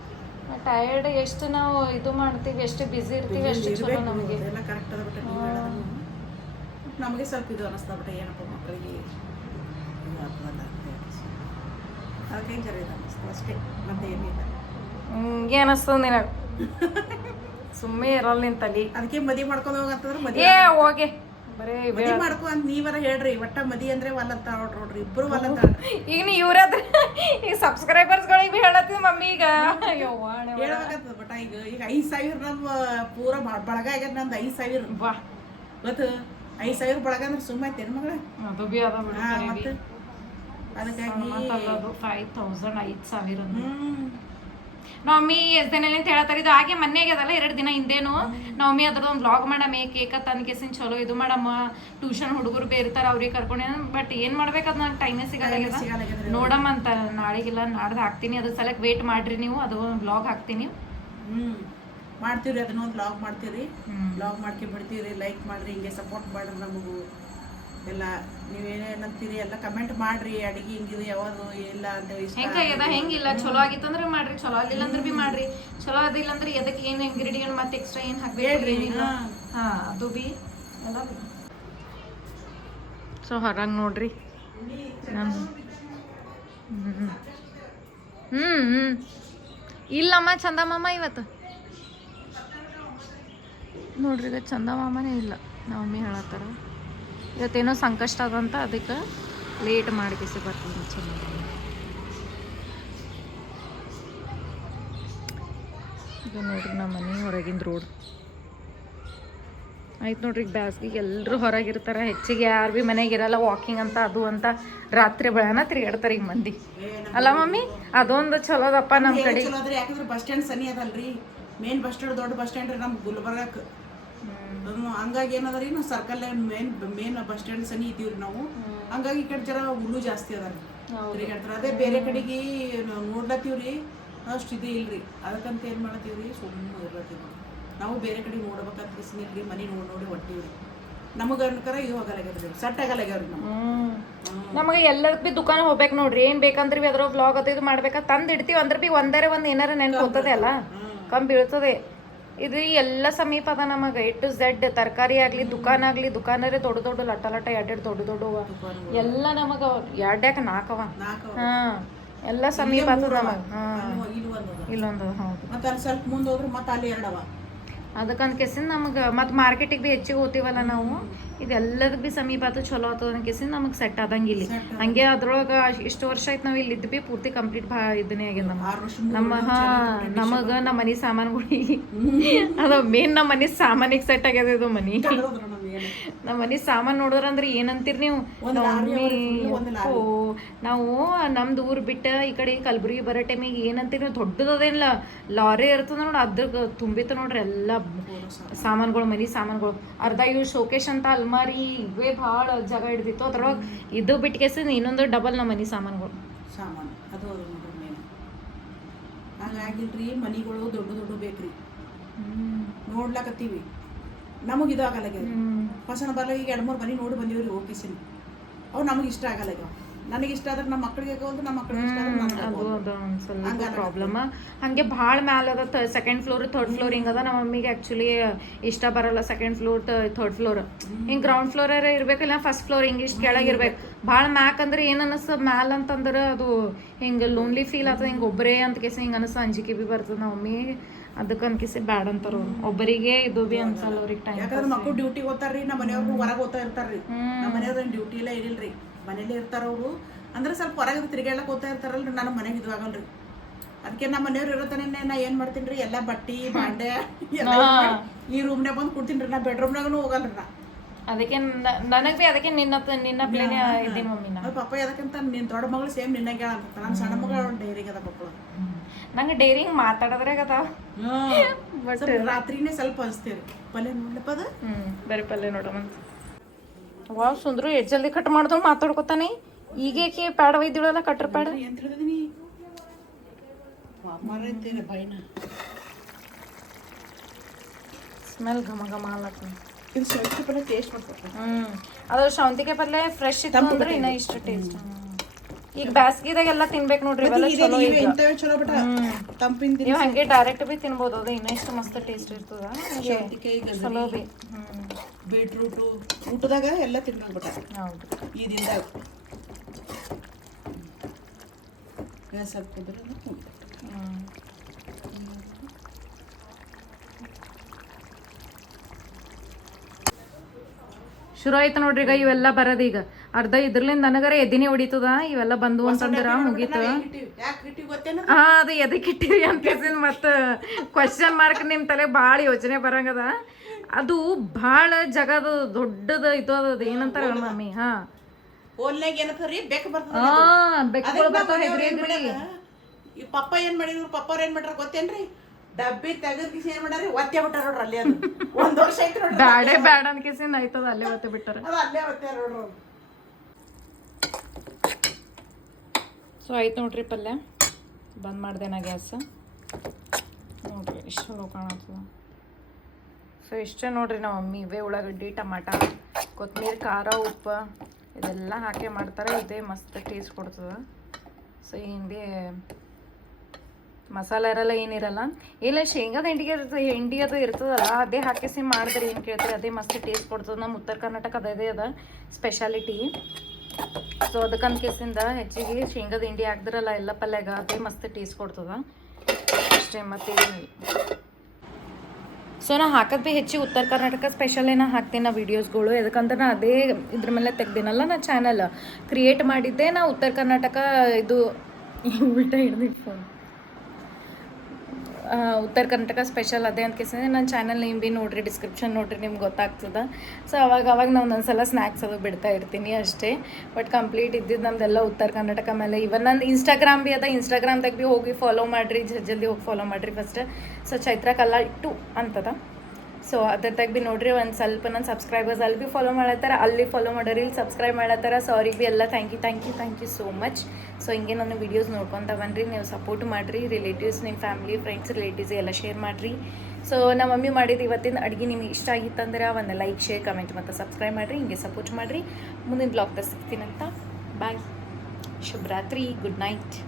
ಟಯರ್ಡ್ ಎಷ್ಟು ನಾವು ಇದು ಮಾಡ್ತೀವಿ, ಎಷ್ಟು ಬಿಸಿ ಇರ್ತೀವಿ ಅಷ್ಟು ಚಲೋ ನಮಗೆ. ಎಲ್ಲ ಕರೆಕ್ಟ್ ಅದ ಬಿಟ್ಟು ನೀವು ಹೇಳೋದು ನಮಗೆ ಸ್ವಲ್ಪ ಇದು ಅನ್ನಿಸ್ತಾ ಬಿಟ್ಟೆ, ಏನಪ್ಪ ಮಕ್ಕಳಿಗೆ ಇದು ಆಗ್ತದಲ್ಲ ಅದಕ್ಕೆ ಜರ ಇದು ಅನ್ನಿಸ್ತು ಅಷ್ಟೇ, ಮತ್ತೆ ಏನಿಲ್ಲ. ಏನು ಅನಿಸ್ತದೆ ನಿನಗೆ? ಸುಮ್ಮನೆ ಇರಲ್ಲ ನಿನ್ ತಲೆ. ಅದಕ್ಕೆ ಮದಿ ಮಾಡ್ಕೊಂಡು ಹೋಗಂತಂದ್ರೆ ಮದಿ ಹೋಗಿ ಬರೀ ಮದಿ ಮಾಡ್ಕೊ ಅಂತ ನೀವರ ಹೇಳ್ರಿ. ಒಟ್ಟ ಮದಿ ಅಂದ್ರೆ ಒಲ್ಲಂತ ನೋಡ್ರಿ, ಇಬ್ಬರು ಒಲ್ಲಂತ. ಈಗ ನೀ ಇವ್ರದ್ರ ಈಗ ಸಬ್ಸ್ಕ್ರೈಬರ್ಸ್ಗಳಿಗೆ ಭೀ ಹೇಳತ್ತೀವಿ ಮಮ್ಮಿ. ಈಗ ಹೇಳ್ಬೇಕಂತದ ಬಟ್ ಈಗ 5,000 ನಮ್ಮ ಪೂರ ಬಳಗ ಆಗ್ಯದ. ನಂದು 5,000 ಬಾ ಗೊತ್ತು. 5,000 ಬಳಗ ಅಂದ್ರೆ ಸುಮ್ಮ ಐತೇನು ಮಗಳ? ಅದು ಭೀ ಅದ ಮತ್ತೆ ಅದಕ್ಕಾಗಿ 5,000 ನವಮಿ ಎಷ್ಟು ದಿನ ಅಂತ ಹೇಳ್ತಾರೆ. ಇದು ಹಾಗೆ ಮೊನ್ನೆ ಆಗ್ಯದಲ್ಲ 2 ದಿನ ಹಿಂದೇನು ನವಮಿ ಅದ್ರದ್ದು ಒಂದು ವ್ಲಾಗ್ ಮಾಡಮ್ಮ, ಕೇಕ್ ತಂದ್ಕೇಸಿನ ಚಲೋ ಇದು ಮಾಡಮ್ಮ. ಟ್ಯೂಷನ್ ಹುಡುಗರು ಬೇರ್ತಾರೆ, ಅವ್ರಿಗೆ ಕರ್ಕೊಂಡೆ. ಬಟ್ ಏನು ಮಾಡ್ಬೇಕದು ನಂಗೆ ಟೈಮೇ ಸಿಗಲ್ಲ. ನೋಡಮ್ಮ ಅಂತ ನಾಳೆಗಿಲ್ಲ ನಾಡ್ದು ಹಾಕ್ತೀನಿ. ಅದ್ರ ಸಲಕ್ಕೆ ವೇಟ್ ಮಾಡ್ರಿ ನೀವು, ಅದು ಒಂದು ವ್ಲಾಗ್ ಹಾಕ್ತೀನಿ. ಮಾಡ್ತೀವ್ರಿ, ಅದನ್ನೊಂದು ವ್ಲಾಗ್ ಮಾಡ್ತೀವಿ. ವ್ಲಾಗ್ ಮಾಡ್ಕೊಂಡ್ಬಿಡ್ತೀವಿ. ಲೈಕ್ ಮಾಡ್ರಿ, ಹಿಂಗೆ ಸಪೋರ್ಟ್ ಮಾಡ್ರಿ ನಮಗೂ. ಎಲ್ಲ ನೀವೇನೇನಂತೀರಿ ಎಲ್ಲ ಕಮೆಂಟ್ ಮಾಡ್ರಿ ಅಡಿಗೆ ಹಿಂಗಿದೆ ಯಾವುದು ಇಲ್ಲ ಅಂತ ಇಷ್ಟ ಹೆಂಗಾಗ್ಯದ ಹೆಂಗಿಲ್ಲ ಚಲೋ ಆಗಿತ್ತಂದ್ರೆ ಮಾಡ್ರಿ, ಚಲೋ ಆಗಿಲ್ಲ ಅಂದ್ರೆ ಬಿ ಮಾಡ್ರಿ, ಚಲೋ ಅದಿಲ್ಲ ಅಂದ್ರೆ ಎದಕ್ಕೆ ಏನು ಇಂಗ್ರೀಡಿಯಂಟ್ ಮತ್ತೆ ಎಕ್ಸ್ಟ್ರಾ ಏನು ಹಾಕ್ಬೇಡ್ರಿ ಹಾ ಅದು ಬಿ ಎಲ್ಲ ಬಿ. ಸೊ ಹೊರಗೆ ನೋಡ್ರಿ ಇಲ್ಲಮ್ಮ ಚಂದ ಮಾಮ ಇವತ್ತು ನೋಡ್ರಿ ಈಗ ಚಂದ ಮಾಮನೇ ಇಲ್ಲ. ನಮ್ಮ ಮಮ್ಮಿ ಹೇಳತ್ತಾರ ಇವತ್ತೇನೋ ಸಂಕಷ್ಟ ಅದಂತ ಅದಕ್ಕೆ ಲೇಟ್ ಮಾಡಿಸಿ ಬರ್ತೀನಿ ಚಂದ ಮಾಮ. ಇದು ನೋಡ್ರಿ ನಮ್ಮ ಮನೆ ಹೊರಗಿಂದ ರೋಡ್ ಆಯ್ತು ನೋಡ್ರಿ. ಈಗ ಬ್ಯಾಸ್ಗಿಗೆ ಎಲ್ಲರೂ ಹೊರಗಿರ್ತಾರೆ, ಹೆಚ್ಚಿಗೆ ಯಾರು ಭೀ ಮನೆಗೆ ಇರಲ್ಲ. ವಾಕಿಂಗ್ ಅಂತ ಅದು ಅಂತ ರಾತ್ರಿ ಬೆಳನ ತಿರುಗಾಡ್ತಾರೆ ಈಗ ಮಂದಿ ಅಲ್ಲ ಮಮ್ಮಿ. ಅದೊಂದು ಚಲೋದಪ್ಪ ನಮ್ಮ ಕಡೆ. ಚಲೋ ಅದ್ರಿ, ಯಾಕಂದ್ರೆ ಬಸ್ ಸ್ಟ್ಯಾಂಡ್ ಸನಿ ಅದಲ್ರಿ. ಮೇನ್ ಬಸ್ ಸ್ಟ್ಯಾಂಡ್ ದೊಡ್ಡ ಬಸ್ ಸ್ಟ್ಯಾಂಡ್ ರೀ ನಮ್ಮ ಗುಲ್ಬರ್ಗಕ್ಕೆ. ಹಂಗಾಗಿ ಏನದ ರೀ, ನಾವು ಸರ್ಕಲ್ ಮೇನ್ ಬಸ್ ಸ್ಟ್ಯಾಂಡ್ ಸನಿ ಇದ್ದೀವ್ರಿ ನಾವು. ಹಂಗಾಗಿ ಈ ಕಡೆ ಜರ ಹುಲ್ಲು ಜಾಸ್ತಿ ಅದ ರೀ, ತಿರುಗಾಡ್ತಾರೆ. ಅದೇ ಬೇರೆ ಕಡೆಗೆ ನೋಡ್ಲತ್ತೀವ್ರಿ ಅಷ್ಟು ಇದು ಇಲ್ರಿ. ಅದಕ್ಕಂತ ಏನು ಮಾಡತ್ತೀವ್ರಿ, ಸುಮ್ಮನೆ ಇರ್ಲತ್ತೀವಿ ನಾವು. ಬೇರೆ ಕಡೆ ನೋಡ್ಬೇಕಂತ ಇಲ್ರಿ, ಮನೆ ನೋಡಿ ಹೊಂಟೀವ್ರಿ. ನಮಗೆ ಅನ್ಕರ ಇದು ಹೋಗಲ್ಲಾಗ್ಯದ್ರಿ, ಸೆಟ್ ಆಗಲ್ಲಾಗ್ಯಾವ್ರಿ ನಮ್ಗೆ. ನಮಗೆ ಎಲ್ಲದಕ್ಕೆ ಭೀ ದುಕಾನ ಹೋಗ್ಬೇಕು ನೋಡ್ರಿ. ಏನು ಬೇಕಂದ್ರೆ ಭೀ ಅದ್ರ ವ್ಲಾಗ್ ಅದು ಇದು ಮಾಡ್ಬೇಕಾ ತಂದು ಇಡ್ತೀವಿ ಅಂದ್ರೆ ಭೀ ಒಂದರೆ ಒಂದು ಏನಾರ ನೆನ್ಪು ಹೋಗ್ತದೆ ಅಲ್ಲ, ಕಮ್ಮಿ ಬೀಳ್ತದೆ. ಇದು ಎಲ್ಲ ಸಮೀಪ ಅದ ನಮಗೆ. A to Z ತರಕಾರಿ ಆಗಲಿ, ದುಕಾನ್ ಆಗಲಿ, ದುಕಾನರೇ ದೊಡ್ಡ ದೊಡ್ಡ ಲಟ್ಟ ಎರಡು ದೊಡ್ಡ ದೊಡ್ಡವ ಎಲ್ಲ ನಮಗೆ. ಎರಡ್ಯಾಕ ನಾಲ್ಕವ. ಹಾಂ ಎಲ್ಲ ಸಮೀಪ ಆಗ್ತದ ನಮಗೆ. ಹಾಂ ಇಲ್ಲೊಂದು ಹೌದು. ಮತ್ತೆ ಅಲ್ಲಿ ಸ್ವಲ್ಪ ಮುಂದೆ ಹೋದ್ರೆ ಮತ್ತೆ ಅಲ್ಲಿ ಎರಡವ. ಅದಕ್ಕಂತ ಕೆಸಿಂದ ನಮಗೆ ಮತ್ತು ಮಾರ್ಕೆಟಿಗೆ ಭೀ ಹೆಚ್ಚಿಗೆ ಹೋಗ್ತೀವಲ್ಲ ನಾವು. ಇದೆಲ್ಲದಕ್ಕೆ ಭೀ ಸಮೀಪ ಆಯ್ತು, ಚಲೋ ಆತದ ಕೆಸಿಂದ ನಮಗೆ ಸೆಟ್ ಆದಂಗಿಲ್ಲ. ಹಂಗೆ ಅದ್ರೊಳಗೆ ಇಷ್ಟು ವರ್ಷ ಆಯ್ತು ನಾವು ಇಲ್ಲಿ ಇದ್ದು ಭೀ ಪೂರ್ತಿ ಕಂಪ್ಲೀಟ್ ಇದನ್ನೇ ಆಗ್ಯದ ನಮ್ಮ. ನಮಗೆ ನಮ್ಮ ಮನೆ ಸಾಮಾನುಗಳಿಗೆ ಅದು ಮೇನ್ ನಮ್ಮ ಮನೆ ಸಾಮಾನಿಗೆ ಸೆಟ್ ಆಗ್ಯದ ಇದು ಮನೆ. ನಮ್ಮ ಮನೆ ಸಾಮಾನು ನೋಡಿದ್ರಂದ್ರೆ ಏನಂತೀರಿ ನೀವು? ನಾವು ನಮ್ದು ಊರು ಬಿಟ್ಟು ಈ ಕಡೆ ಕಲಬುರಗಿ ಬರೋ ಟೈಮಿಗೆ ಏನಂತೀರಿ ನೀವು? ದೊಡ್ಡದೇನಿಲ್ಲ ಲಾರಿ ಇರ್ತದ ನೋಡಿ, ಅದ್ರ ತುಂಬಿತ್ತು ನೋಡ್ರಿ ಎಲ್ಲ ಸಾಮಾನುಗಳು, ಮನೆ ಸಾಮಾನುಗಳು. ಅರ್ಧ ಇವು ಶೋಕೇಶ್ ಅಂತ ಅಲ್ಮಾರಿ ಇವೇ ಭಾಳ ಜಾಗ ಹಿಡ್ದಿತ್ತು. ಅದ್ರೊಳಗೆ ಇದು ಬಿಟ್ಕೆಸ ಇನ್ನೊಂದು ಡಬಲ್ ನಮ್ಮ ಮನೆ ಸಾಮಾನುಗಳು. ಅದು ನೋಡ್ರಿ ಮೇನ್. ಹಂಗಾಗಿಲ್ರಿ, ಮನಿಗಳು ದೊಡ್ಡ ದೊಡ್ಡ ಬೇಕ್ರಿ ನೋಡ್ಲಾಕತ್ತೀವಿ. ನಮಗೆ ಇದು ಆಗಲ್ಲ. ಹೊಸನ ಬರಲ್ಲ. ಈಗ 2-3 ಮನೆ ನೋಡಿ ಬಂದೀವ್ರಿ ಓಕೆಸಿನ. ಅವು ನಮಗೆ ಇಷ್ಟ ಆಗಲ್ಲ. ನನಗೆ ಇಷ್ಟ ಆದ್ರೆ ನಮ್ಮ ಮಕ್ಕಳಿಗೆ ಆಗೋದು, ನಮ್ಮ ಮಕ್ಕಳಿಗೆ ಇಷ್ಟ ಆದ್ರೆ ಪ್ರಾಬ್ಲಮ್. ಹಂಗೆ ಭಾಳ ಮ್ಯಾಲ ಅದ, ಸೆಕೆಂಡ್ ಫ್ಲೋರ್ ಥರ್ಡ್ ಫ್ಲೋರ್ ಹಿಂಗದ. ನಮ್ಮ ಮಮ್ಮಿಗೆ ಆ್ಯಕ್ಚುಲಿ ಇಷ್ಟ ಬರಲ್ಲ ಸೆಕೆಂಡ್ ಫ್ಲೋರ್ ಥರ್ಡ್ ಫ್ಲೋರ್. ಹಿಂಗೆ ಗ್ರೌಂಡ್ ಫ್ಲೋರ್ ಇರ್ಬೇಕಿಲ್ಲ ಫಸ್ಟ್ ಫ್ಲೋರ್ ಹಿಂಗೆ ಇಷ್ಟು ಕೆಳಗಿರ್ಬೇಕು. ಭಾಳ ಮ್ಯಾಕ್ ಅಂದ್ರೆ ಏನು ಅನಿಸ್ತದ ಮ್ಯಾಲ ಅಂತಂದ್ರೆ ಅದು ಹಿಂಗೆ ಲೋನ್ಲಿ ಫೀಲ್ ಆಗ್ತದೆ. ಹಿಂಗೆ ಒಬ್ಬರೇ ಅಂತ ಕೇಸಿ ಹಿಂಗೆ ಅನಿಸ್ತದೆ, ಅಂಜಿಕೆ ಭೀ ಬರ್ತದೆ ನಮ್ಮ ಮಮ್ಮಿ. ಅದಕ್ಕೆ ಅನ್ಕಿಸಿ ಬ್ಯಾಡ ಅಂತಾರ ಒಬ್ಬರಿಗೆ. ಇದು ಭೀ ಅನ್ಸಲ್ಲ ಅವ್ರಿಗೆ ಟೈಮ್. ಯಾಕಂದ್ರೆ ಮಕ್ಕಳು ಡ್ಯೂಟಿಗೆ ಹೋಗ್ತಾರ್ರಿ, ನಮ್ಮ ಮನೆಯವ್ರು ಹೊರಗೆ ಹೋಗ್ತಾ ಇರ್ತಾರ್ರಿ. ನಮ್ಮ ಮನೆಯವ್ರ ಡ್ಯೂಟಿ ಎಲ್ಲ ಏನಿಲ್ರಿ, ಮನೇಲಿ ಇರ್ತಾರ ಅವರು. ಅಂದ್ರೆ ಸ್ವಲ್ಪ ಹೊರಗೆ ತಿರುಗಾಡಕ್ಕೆ ಹೋಗ್ತಾ ಇರ್ತಾರಲ್ರಿ, ನಾನು ಮನೆಗೆ ಇದು ಆಗಲ್ರಿ. ಅದಕ್ಕೆ ನಮ್ಮ ಮನೆಯವ್ರು ಇರೋತನೇ ನಾ ಏನು ಮಾಡ್ತೀನಿ ರೀ, ಎಲ್ಲ ಬಟ್ಟಿ ಬಾಂಡೆ ಈ ರೂಮ್ನಾಗ ಬಂದು ಕೊಡ್ತೀನಿ ರೀ. ನಾ ಬೆಡ್ರೂಮ್ನಾಗೂ ಹೋಗಲ್ರಿ ನಾ. ಅದಕ್ಕೆ ನನಗೆ ಭೀ ಅದಕ್ಕೆ ನಿನ್ನ ಪ್ಲೇನೇ ಇದ್ದೀನಿ ಮಮ್ಮಿ. ನಾ ಪಪ್ಪ ಯಾಕಂತ ನಿನ್ನ ದೊಡ್ಡ ಮಗಳು ಸೇಮ್ ನಿನ್ನಾಗೆ ಅಂತ. ನನ್ನ ಸಣ್ಣ ಮಗಳು ಡೈರಿಗೆ ಅದ ಮಕ್ಕಳು. ನಂಗೆ ಡೈರಿಂಗ್ ಮಾತಾಡೋದ್ರೆ ಅದ. ಬಟ್ ರಾತ್ರಿನೇ ಸ್ವಲ್ಪ ಅನಿಸ್ತೇವೆ ಪಲ್ಯ ನೋಡ್ಲಪ್ಪ ಅದು. ಬರೀ ಪಲ್ಯ ನೋಡೋಣ. ವಾವ್ ಸುಂದ್ರು ಎಷ್ಟು ಜಲ್ದಿ ಕಟ್ ಮಾಡಿದ್ರು ಮಾತಾಡ್ಕೊತಾನೆ. ಈಗೇಕೆ ಪ್ಯಾಡ್ ಒಯ್ದಿಳಲ್ಲ ಕಟ್ರ್ ಪ್ಯಾಡ್ ಅಂತ ಹೇಳಿದೀನಿ. ಬೈನ ಸ್ಮೆಲ್ ಘಮ ಘಮ ಅಲ್ಲಕ್ಕ. ಇದು ಶಾವಂತಿಗೆ ಪಲ್ಯ ಟೇಸ್ಟ್ ಮಾಡ್ಕೊಡ್ತಾರೆ. ಅದು ಶಾವಂತಿಗೆ ಪಲ್ಯ ಫ್ರೆಶ್ ಇತ್ತು ಅಂದ್ರೆ ಇನ್ನೂ ಇಷ್ಟ ಟೇಸ್ಟ್. ಈಗ ಬ್ಯಾಸ್ಗಿದಾಗೆಲ್ಲ ತಿನ್ಬೇಕು ನೋಡ್ರಿ ಇವೆಲ್ಲ ಚಲೋ. ಚಲೋ ಬಿಟ್ಟ ತಂಪಿಂದ ನೀವು ಹಂಗೆ ಡೈರೆಕ್ಟ್ ಬಿ ತಿನ್ಬೋದು, ಅದು ಇನ್ನೂ ಇಷ್ಟು ಮಸ್ತ್ ಟೇಸ್ಟ್ ಇರ್ತದ. ಚಲೋ ಬಿ. ಬೀಟ್ರೂಟು ಊಟದಾಗ ಎಲ್ಲ ತಿನ್ಬೇಕು ಬಿಟ್ಟ. ಹೌದು ಈ ದಿನದಾಗ ಸ್ವಲ್ಪ ಶುರು ಆಯ್ತು ನೋಡ್ರಿ ಈಗ ಇವೆಲ್ಲ ಬರೋದು. ಈಗ ಅರ್ಧ ಇದ್ರಲಿಂದ ನನಗರ ಎದಿನೇ ಹೊಡಿತದ ಇವೆಲ್ಲ ಬಂದು ಅಂತಂದ್ರ ಮುಗೀತ. ಹಾ ಅದು ಎದಕ್ಕೆ ಇಟ್ಟಿರಿ ಅಂತ ಮತ್ತೆ ಕ್ವಶನ್ ಮಾರ್ಕ್ ನಿಮ್ ತಲೆ ಭಾಳ ಯೋಚನೆ ಬರಂಗದ. ಅದು ಭಾಳ ಜಗದ ದೊಡ್ಡದ ಇದು ಅದ ಏನಂತಾರ ಮಮ್ಮಿ. ಹಾ ಬೆಕ್ಕುಗಳು ಬರ್ತಾವ ಹೆದ್ರಿ. ಪಪ್ಪ ಏನ್ ಮಾಡಿದ್ರು, ಪಪ್ಪ ಏನ್ ಮಾಡ್ಯಾರ ಗೊತ್ತೇನ್ರಿ? ಡಬ್ಬಿ ತೆಗದ್ ಏನ್ ಮಾಡ್ಯಾರ, ಒತ್ತೆ ಬಿಟ್ಟಾರ ನೋಡ್ರಿ ಅಲ್ಲಿ. ಅದು 1 ವರ್ಷ ಆಯ್ತು ನೋಡ್ರಿ. ಬ್ಯಾಡ ಅನ್ಕೇಸಿಂದ ಆಯ್ತದ ಅಲ್ಲೇ ಒತ್ತೆ ಬಿಟ್ಟಾರ. ಅಲ್ಲೇ ಒತ್ತೆ ನೋಡ್ರಿ. ಸೊ ಆಯ್ತು ನೋಡ್ರಿ ಪಲ್ಯ ಬಂದ್ ಮಾಡ್ದೆ ನಾ ಗ್ಯಾಸ್. ನೋಡ್ರಿ ಇಷ್ಟು ಚಲೋ ಕಾಣತ್ತದ. ಸೊ ಇಷ್ಟೇ ನೋಡ್ರಿ ನಮ್ಮ ಮಮ್ಮಿ. ಇವೇ ಉಳ್ಳಾಗಡ್ಡಿ ಟಮಾಟ ಕೊತ್ತಂಬರಿ, ಖಾರ, ಉಪ್ಪು ಇದೆಲ್ಲ ಹಾಕಿ ಮಾಡ್ತಾರೆ. ಇದೇ ಮಸ್ತ್ ಟೇಸ್ಟ್ ಕೊಡ್ತದೆ. ಸೊ ಹಿಂಡಿ ಮಸಾಲೆ ಇರಲ್ಲ, ಏನಿರಲ್ಲ. ಇಲ್ಲ ಶೇಂಗಾದ ಹಿಂಡಿ ಅದು ಇರ್ತದಲ್ಲ, ಅದೇ ಹಾಕಿಸಿ ಮಾಡಿದ್ರೆ ಏನು ಕೇಳ್ತಾರೆ, ಅದೇ ಮಸ್ತ್ ಟೇಸ್ಟ್ ಕೊಡ್ತದೆ. ನಮ್ಮ ಉತ್ತರ ಕರ್ನಾಟಕ ಅದೇ ಅದ ಸ್ಪೆಷಾಲಿಟಿ. ಸೊ ಅದಕ್ಕಂತ ಕೇಸಿಂದ ಹೆಚ್ಚಿಗೆ ಶೇಂಗಾದ ಹಿಂಡಿ ಹಾಕ್ದಿರಲ್ಲ ಎಲ್ಲ ಪಲ್ಯಾಗ, ಅದೇ ಮಸ್ತ್ ಟೇಸ್ಟ್ ಕೊಡ್ತದೆ ಅಷ್ಟೇ, ಮತ್ತೇನಿಲ್ಲ. ಸೊ ನಾ ಹಾಕೋದು ಭೀ ಹೆಚ್ಚಿಗೆ ಉತ್ತರ ಕರ್ನಾಟಕ ಸ್ಪೆಷಲ್ ಏನೋ ಹಾಕ್ತೀನಿ ನಾ ವೀಡಿಯೋಸ್ಗಳು. ಯಾಕಂದ್ರೆ ನಾ ಅದೇ ಇದ್ರ ಮೇಲೆ ತೆಗ್ದಿನಲ್ಲ ನಾ ಚಾನಲ್ ಕ್ರಿಯೇಟ್ ಮಾಡಿದ್ದೆ. ನಾ ಉತ್ತರ ಕರ್ನಾಟಕ ಇದು ಉಲ್ಟಾ ಹಿಡ್ದಿಟ್ಟು ಫೋನ್ ಉತ್ತರ ಕರ್ನಾಟಕ ಸ್ಪೆಷಲ್ ಅದೇ ಅಂತ ಕೇಸಿದ್ರೆ ನನ್ನ ಚಾನಲ್ ನೇಮ್ ಭೀ ನೋಡಿರಿ, ಡಿಸ್ಕ್ರಿಪ್ಷನ್ ನೋಡಿರಿ, ನಿಮ್ಗೆ ಗೊತ್ತಾಗ್ತದೆ. ಸೊ ಅವಾಗ ನಾನು ಒಂದೊಂದ್ಸಲ ಸ್ನ್ಯಾಕ್ಸ್ ಅದು ಬಿಡ್ತಾ ಇರ್ತೀನಿ ಅಷ್ಟೇ. ಬಟ್ ಕಂಪ್ಲೀಟ್ ಇದ್ದಿದ್ದು ನಮ್ದೆಲ್ಲ ಉತ್ತರ ಕರ್ನಾಟಕ ಮೇಲೆ. ಇವನ್ ನಂದು ಇನ್ಸ್ಟಾಗ್ರಾಮ್ ಭೀ ಅದ, ಇನ್ಸ್ಟಾಗ್ರಾಮ್ದಾಗ ಭೀ ಹೋಗಿ ಫಾಲೋ ಮಾಡಿರಿ, ಜಲ್ದಿ ಹೋಗಿ ಫಾಲೋ ಮಾಡಿರಿ ಫಸ್ಟ್. ಸೊ ಚೈತ್ರ ಕಲಾಲ್ 2 ಅಂತದ. ಸೊ ಅದ್ರದಾಗ ಭೀ ನೋಡಿರಿ, ಒಂದು ಸ್ವಲ್ಪ ನನ್ನ ಸಬ್ಸ್ಕ್ರೈಬರ್ಸ್ ಅಲ್ಲಿ ಭೀ ಫಾಲೋ ಮಾಡತ್ತಾರ, ಅಲ್ಲಿ ಫಾಲೋ ಮಾಡೋರಿ, ಇಲ್ಲಿ ಸಬ್ಸ್ಕ್ರೈಬ್ ಮಾಡತ್ತಾರ. ಸೊ ಅವ್ರಿಗೆ ಭೀ ಎಲ್ಲ thank you so much. So ಹಿಂಗೆ ನಾನು ವೀಡಿಯೋಸ್ ನೋಡ್ಕೊತ ಬನ್ನಿರಿ, ನೀವು ಸಪೋರ್ಟ್ ಮಾಡಿರಿ. ರಿಲೇಟಿವ್ಸ್, ನಿಮ್ಮ ಫ್ಯಾಮಿಲಿ, ಫ್ರೆಂಡ್ಸ್, ರಿಲೇಟಿವ್ಸ್ ಎಲ್ಲ ಶೇರ್ ಮಾಡಿರಿ. ಸೊ ನಮ್ಮ ಮಮ್ಮಿ ಮಾಡಿದ್ದು ಇವತ್ತಿನ ಅಡುಗೆ ನಿಮಗೆ ಇಷ್ಟ ಆಗಿತ್ತಂದ್ರೆ ಒಂದು ಲೈಕ್, ಶೇರ್, ಕಮೆಂಟ್ ಮತ್ತು ಸಬ್ಸ್ಕ್ರೈಬ್ ಮಾಡಿರಿ. ಹಿಂಗೆ ಸಪೋರ್ಟ್ ಮಾಡಿರಿ. ಮುಂದಿನ ಬ್ಲಾಗ್ದಾಗ ಸಿಗ್ತೀನಂತ. ಬಾಯ್, ಶುಭರಾತ್ರಿ, ಗುಡ್ ನೈಟ್.